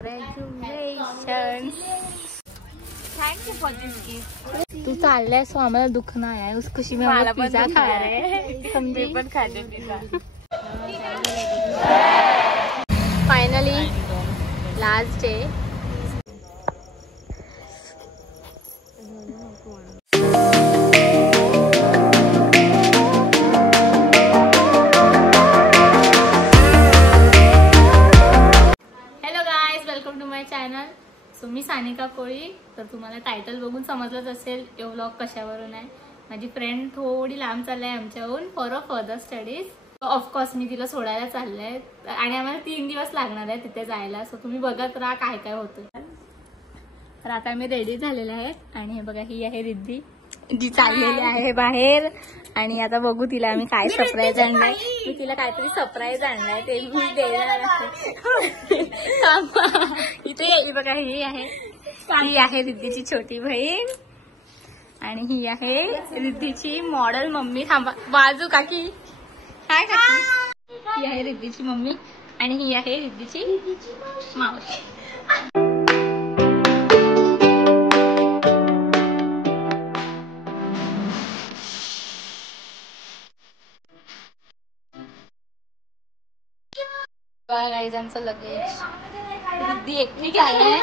Thank you for this gift. तू चाललाय so आम्हाला दुःख नाही आहे. उसको खुशी में मला पिझ्झा खाया है. समजे पण खाते pizza. Finally last day. Welcome to my channel. So मी सानिका कोळी. तर तुम्हाला टायटल बघून समजलंच असेल यो व्लॉग कशावरून आहे. माझी फ्रेंड थोडी लांब चाललाय आमच्याहून for a further studies. Of course मी तिला सोडायला चाललंय आणि आम्हाला 3 दिवस लागणार आहे तिथे जायला. सो तुम्ही बघत राहा काय काय होतं. तर आता मी रेडी झालेले आहे आणि हे बघा ही आहे रिद्धी जी चाललेली आहे बाहेर. आणि आता बघू तिला आम्ही काय सरप्राईज आणलाय. मी तिला काहीतरी सरप्राईज आणलाय ते मी देणार आहे. इथे बघा ही आहे रिद्धीची छोटी बहीण आणि ही आहे रिद्धीची मॉडेल मम्मी. थांबा बाजू काकी. काय काकी. ही आहे रिद्धीची मम्मी आणि ही आहे रिद्धीची मावशी. गाईजांचं लगेज रिद्धी एकटी आहे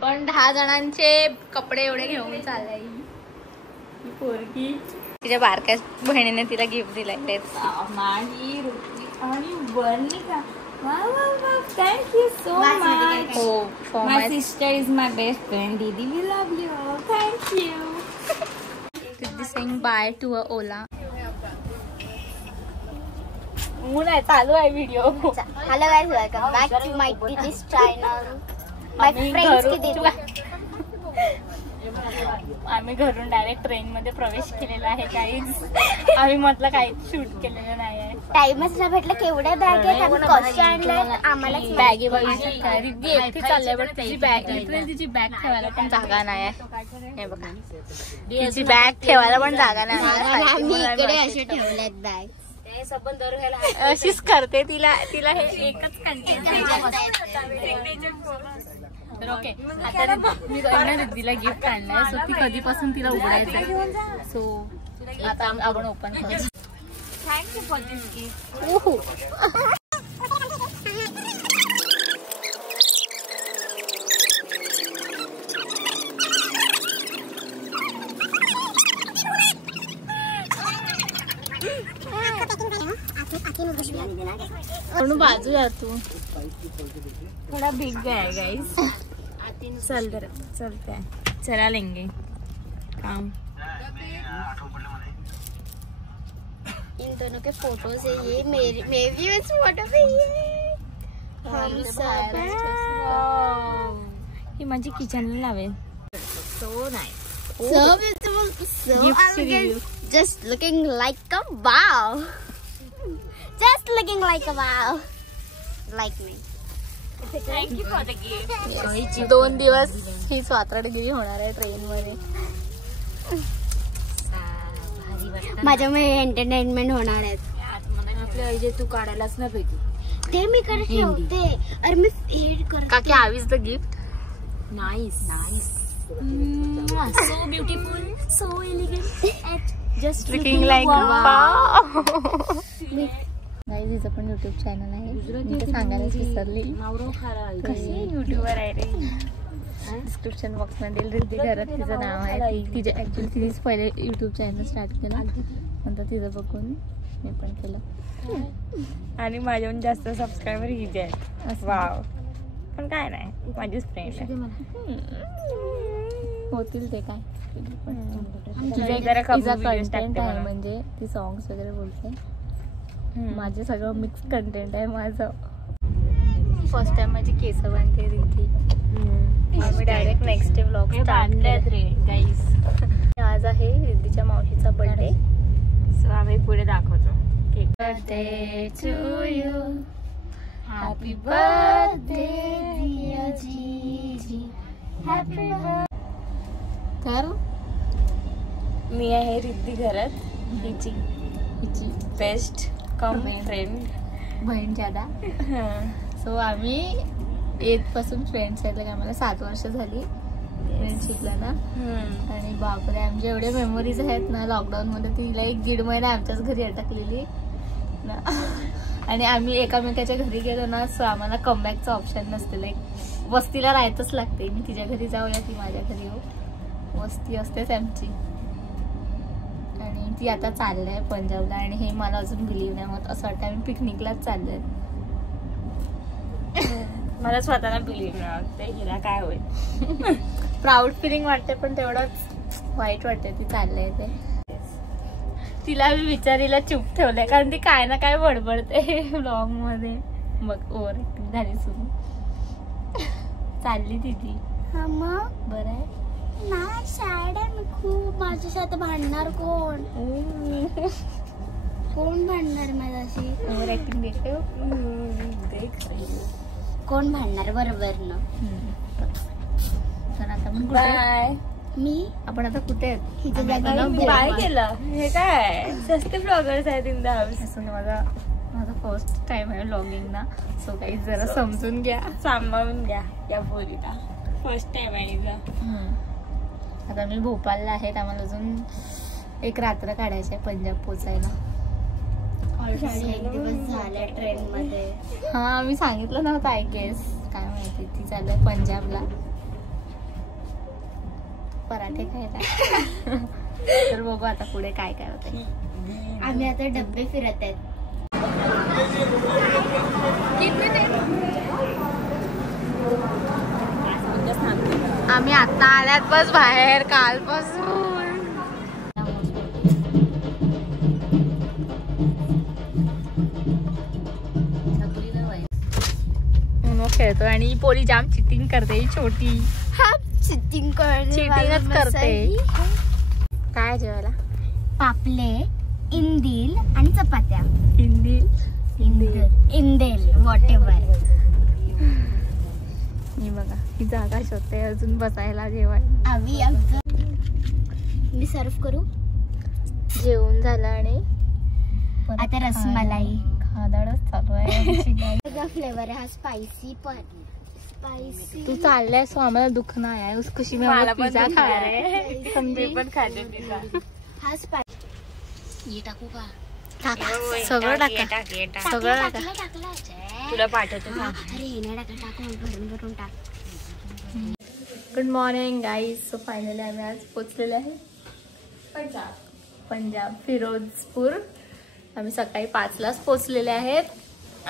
पण 10 जणांचे कपडे एवढे घेऊन चाललाय. ही पोरगी तिच्या बारक्या बहिणीने तिला गिफ्ट दिलाय. तेच माझी रुची आणि वर्णिका. Thank you so much. हो my sister is my best friend. Didi we love you. Thank you. Riddhi saying bye to a Ola. चालू आहे video. Hello guys, welcome back to my didi's channel. My friends की दीदी. आम्ही घरून डायरेक्ट ट्रेन मध्ये प्रवेश केलेला आहे. काहीच आम्ही म्हटलं काहीच शूट केलेलं नाही आहे. टाइमच नाही भेटला. केवढ्या बॅग आहेत आणि कसे आणले आम्हाला. बॅगे बघितली. रिद्धी एकटी चाललंय पण तिची बॅग ठेवायला पण जागा नाही आहे. हे बघा तिची बॅग ठेवायला पण जागा नाही. आम्ही इकडे असे ठेवल्यात बॅग. अशीच करते. तिला हे एकच कंटेंट. तर ओके आता मी रिद्धीला गिफ्ट आणलंय. सो ती कधीपासून तिला उघडायचंय. सो आता आपण ओपन करू. Thank you for this gift. बाजू या तू. थोड़ा बिग गया है गाइस. चल चलते हैं. चला लेंगे काम. इन दोनों के फोटोज है ये. मेरे भी उस फोटो पे ये हम सब. ही माझी किचनला लावेल. So nice. So beautiful. So elegant. Just looking like a wow. Just looking like a wow. Like me. Thank you for the gift. 2 दिवस ही स्वातंत्र्यगिरी होणार आहे ट्रेन मध्ये. माझ्यामुळे एंटरटेनमेंट होणार आहे. आपल्या आई जे तू काढायलाच ना पैकी ते मी करत ठेवते. अरे मी एड करते. काकी how is the gift. Nice. So beautiful, so elegant, just looking like wow. Guys हिचं पण युट्यूब चॅनल आहे. मी ते सांगायलाच विसरली. कशी युट्यूबर आहे रे. डिस्क्रिप्शन बॉक्स मध्ये रिद्धी घरात तिचं नाव आहे. तिचे ऍक्च्युली तिनेच पहिले युट्यूब चॅनल स्टार्ट केलं नंतर तिचं बघून मी पण केलं. आणि माझ्याहून जास्त सबस्क्रायबर हिचे आहेत. वाव. पण काय नाही माझीच फ्रेंड आहे. होतील ते काय. जरा कंटेंट आहे म्हणजे ती सॉंग्स वगैरे बोलते. माझे सगळं मिक्स कंटेंट आहे माझं. फर्स्ट टाइम माझी केस बांधते रिद्धी. आम्ही direct next day vlog start रे गाईस. आज आहे रिद्धीच्या मावशीचा बर्थडे. सो आम्ही पुढे दाखवतो. Birthday to you. Happy birthday dear Jiji. Happy birthday. तर मी आहे रिद्धी घरात. हिची बेस्ट कम फ्रेंड. बहीण ज्यादा. सो आम्ही 8 पासून फ्रेंड्स आहेत. आम्हाला 7 वर्ष झाली फ्रेंडशिपला ना. आणि बापरे आमच्या एवढ्या मेमोरीज आहेत ना. लॉकडाऊन मध्ये तिला 1-1.5 महिना आमच्याच घरी अटकलेली ना. आणि आम्ही एकामेकाच्या घरी गेलो ना सो आम्हाला कमबॅकचं ऑप्शन नसते. लाईक वस्तीला राहायचंच लागते. मी तिच्या घरी जाऊया ती माझ्या घरी येऊ, वस्ती असतेच आमची. आणि ती आता चाललंय पंजाबला. आणि हे मला अजून बिलीव्ह नाही होत. असं वाटतं आम्ही पिकनिकलाच चाललोय. मला स्वतःला बिलीव्ह नाही वाटते हिला काय होईल. प्राऊड फिलिंग वाटते पण तेवढंच वाईट वाटते ती चाललंय ते. तिला मी विचारीला चूप ठेवलंय कारण ती काय ना काय बडबडते ब्लॉग मध्ये. मग ओव्हर ऍक्टिंग झाली सुरू. चालली ती. हा मग बरं आहे नाही सॅड आहे मी खूप. माझ्याशी आता भांडणार कोण? कोण भांडणार माझ्याशी? ओव्हर ऍक्टिंग देखते कोण भांडणार बरोबर ना. तर आता आपण कुठे मी आपण आता कुठे आहेत? काय केलं हे काय सस्ते ब्लॉगर्स आहेत इन द हाऊस. असं माझा फर्स्ट टाइम आहे व्लॉगिंग ना. सो काही जरा समजून घ्या, सांभाळून घ्या या पोरीला. फर्स्ट टाइम आहे हिचा. आता मी भोपाळला आहेत. आम्हाला अजून 1 रात्र काढायची आहे पंजाब पोचायला. 1 दिवस झाले ट्रेन मध्ये. हा मी सांगितलं नव्हतं आय गेस. काय माहिती ती चाललंय पंजाबला पराठे खायला. तर बघू आता पुढे काय काय होतंय. आम्ही आता डब्बे फिरत आहेत. आम्ही आता आल्यात बस बाहेर कालपासून. खेळतोय आणि पोरी जाम चिटिंग करते. छोटी चिटिंगच करते. काय जेवायला? पापले, इंदिल आणि चपात्या. इंदेल वॉट एव्हर. मी बघा ही जागा शोधते अजून बसायला जेवायला. मी सर्व करू. जेवण झालं आणि आता रसमलाई खादाडच चालू आहे. फ्लेवर है स्पाइसी पण स्पाइसी. तू चाललाय सो आम्हाला दुःख नाही आहे. उसको शिवाय मला पण पिझ्झा दुःख खायला आहे. समजे पण खाते पिझ्झा. हा स्पाइसी. ये टाकू का? सगळं टाका सगळं टाका. टाकला तुला पाठवते. अरे हे नाही टाका. टाकून भरून टाक. Good morning guys. So finally आम्ही आज पोचलेले आहे पंजाब फिरोजपूर. आम्ही सकाळी 5लाच पोचलेले आहेत.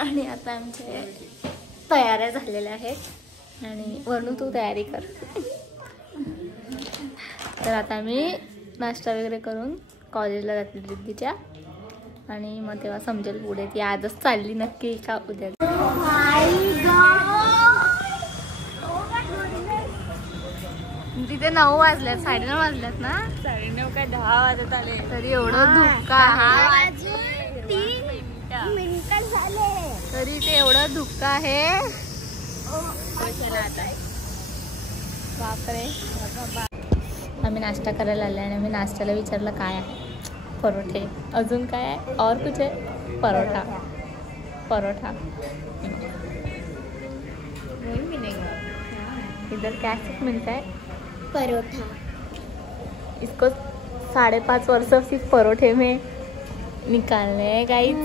आणि आता आमच्या तयाऱ्या झालेल्या आहेत. आणि वरून तू तयारी कर. तर आता आम्ही नाश्ता वगैरे करून कॉलेजला जाते दिदीच्या. आणि मग तेव्हा समजेल पुढे ती आजच चालली नक्की का उद्या. तिथे 9 वाजल्यात 9:30 वाजल्यात ना. 9:30 काय 10 वाजत आले तरी एवढं धुक्का आहे. 3 मिनिटं झाले तरी ते एवढं धुक्का आहे. बापरे. आम्ही नाश्ता करायला आले आणि आम्ही नाश्त्याला विचारलं काय आहे. परोठे. अजून काय आहे और कुछ है? परोठा. इधर क्या मिलता है? परोठा. इसको 5.5 वर्ष सिर्फ परोठे में निकालने हैं गाइस.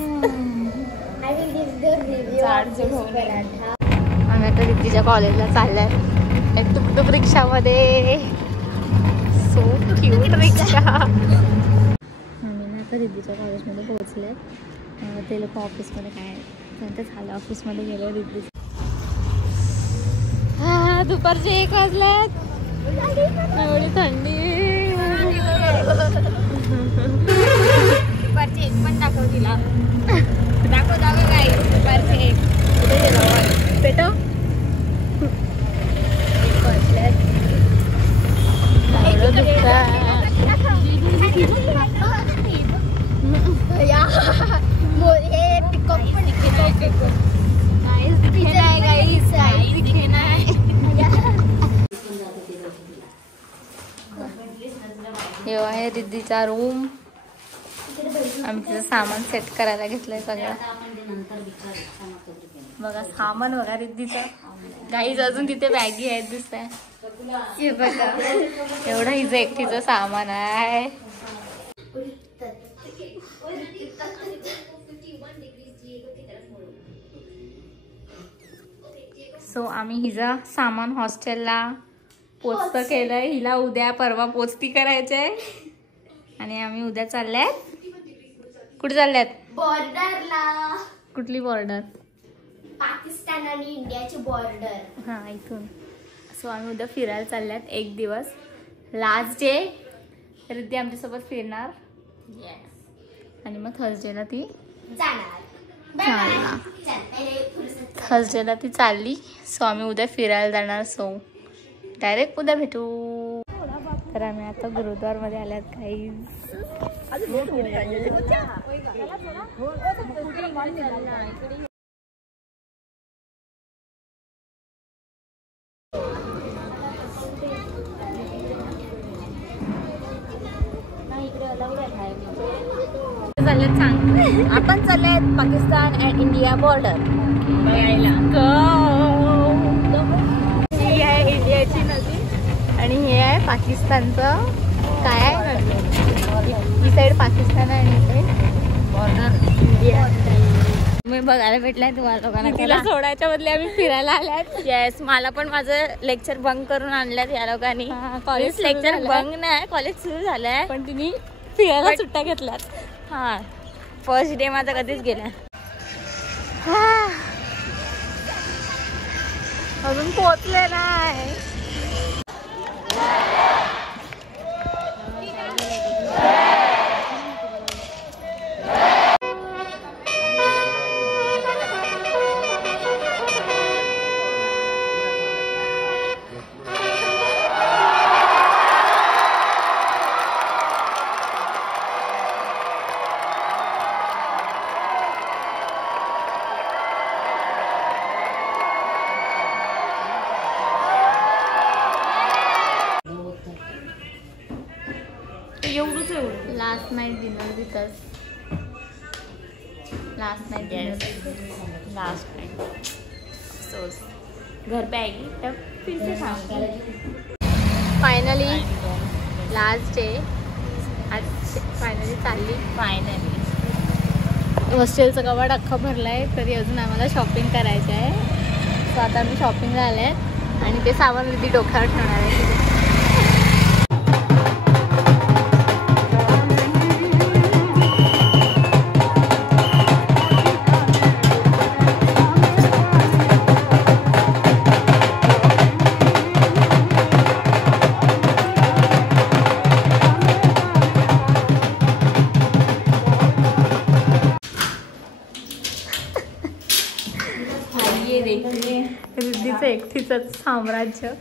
आम्ही आता दिदीच्या कॉलेजला चाललाय टुकटुक रिक्षामध्ये. सो क्यूट रिक्षा. आम्ही ना आता दिदीच्या कॉलेजमध्ये पोहोचले. ते लोक ऑफिसमध्ये काय त्यांचं झालं ऑफिसमध्ये गेले. दिदी दुपारचे 1 वाजल्यात. एवढी थंडी. दुपारचे 1 पण दाखव तिला. दाखव काय दुपारचे 1 पेटो. हे आहे रिद्धीचा रूम. आम्ही तिचं सामान सेट करायला घेतलंय सगळं. बघा सामान वगैरे तिथं गाईज अजून तिथे बॅगी आहेत दिसतंय. हे बघा एवढं हिचं एकटीचं सामान आहे. सो आम्ही हिचं सामान हॉस्टेलला पोचतं केलंय. हिला उद्या परवा पोचती करायचंय आणि आम्ही उद्या चालल्यात. कुठे चालल्यात? बॉर्डरला. कुठली बॉर्डर? पाकिस्तान आणि इंडियाची बॉर्डर. हा इथून. सो आम्ही उद्या फिरायला चालल्यात 1 दिवस. लास्ट डे रिद्धी आमच्यासोबत फिरणार. आणि मग थर्सडेला ती थर्सडेला ती चालली. सो आम्ही उद्या फिरायला जाणार. सो डायरेक्ट उद्या भेटू. तर आम्ही आता गुरुद्वारमध्ये आल्यात काही. आपण चाललेत पाकिस्तान अँड इंडिया बॉर्डर बघायला. ही आहे इंडियाची नदी आणि हे आहे पाकिस्तानचं. काय आहे ही साईड पाकिस्तान आहे आणि ही साईड बॉर्डर इंडिया. मी बघायला भेटलाय तुम्हाला लोकांना. तिला सोडायच्या बदले आम्ही फिरायला आल्यात. येस, मला पण माझं लेक्चर बंक करून आणल्यात या लोकांनी. कॉलेज लेक्चर बंक नाही, कॉलेज सुरू झालंय पण तिने फिरायला सुट्ट्या घेतल्यात. हा फर्स्ट डे माझा कधीच गेला. अजून पोहोचले नाही. लास्ट नाईट डिनर तिथंच. Last night dinner. Last night सोस घर पे आएगी तब फिर से खाऊंगी. Finally last day. आज फायनली चालली. फायनली हॉस्टेलचं कपाट अख्खं भरलं आहे तरी अजून आम्हाला शॉपिंग करायचं आहे. सो आता आम्ही शॉपिंगला आले आहेत आणि ते सामान रिद्धी डोक्यावर ठेवणार आहे. रिद्धीचं एकटीचंच साम्राज्य.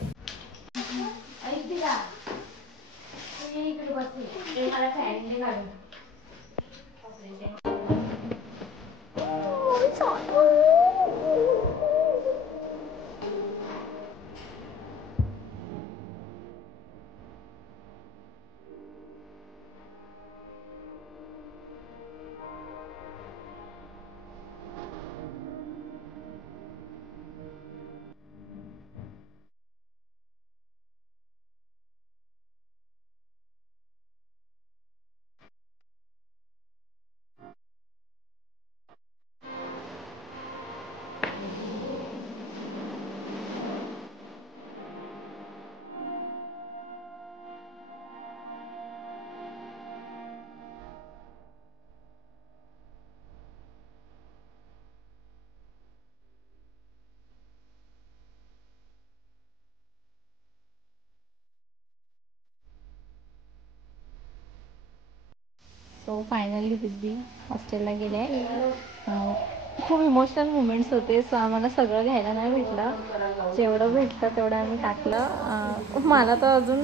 सो फायनली रिद्धी हॉस्टेलला गेले. खूप इमोशनल मुमेंट्स होते. सो आम्हाला सगळं घ्यायला नाही भेटलं. जेवढं भेटलं तेवढं आम्ही टाकलं. मला तर अजून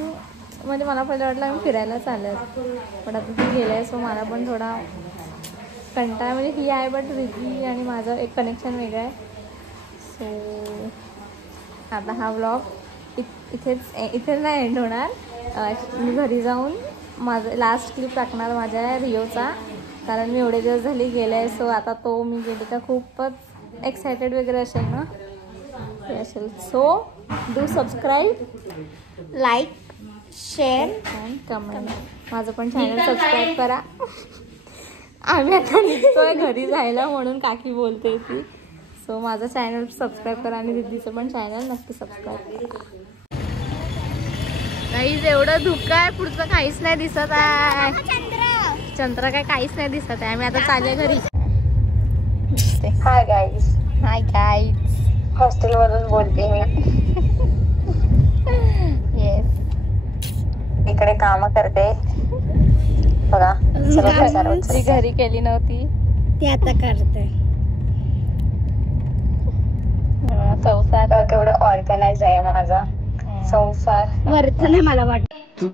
म्हणजे मला पहिलं वाटलं आम्ही फिरायला चालत पण आता ती गेलं आहे. सो मला पण थोडा कंटाळा म्हणजे ही आहे बट रिद्धी आणि माझं एक कनेक्शन वेगळं आहे. सो आता हा व्लॉग इथेच नाही एंड होणार. मी घरी जाऊन माझं लास्ट क्लिप टाकणार माझ्या रिओचा कारण मी एवढे दिवस झाली गेले आहे. सो आता तो मी गेली का खूपच एक्सायटेड वगैरे असेल ना ते असेल. So do subscribe, like, share and comment. माझं पण चॅनल सबस्क्राईब करा. आम्ही आता निघतोय घरी जायला म्हणून काकी बोलते ती. सो माझं चॅनल सबस्क्राईब करा आणि दीदीचं पण चॅनल नक्की सबस्क्राईब करा. काहीच एवढं धुकं आहे, पुढचं काहीच नाही दिसत आहे. चंद्र काय काहीच नाही दिसत आहे. आम्ही आता चालले घरी. Hi guys, hi guys, hostel मधून बोलते मी. येस, इकडे काम करते बघा. ती घरी केली नव्हती ती आता करते. संसार केवढं ऑर्गनाइज आहे माझा संसार. वरच नाही मला वाटत.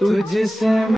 तुझसे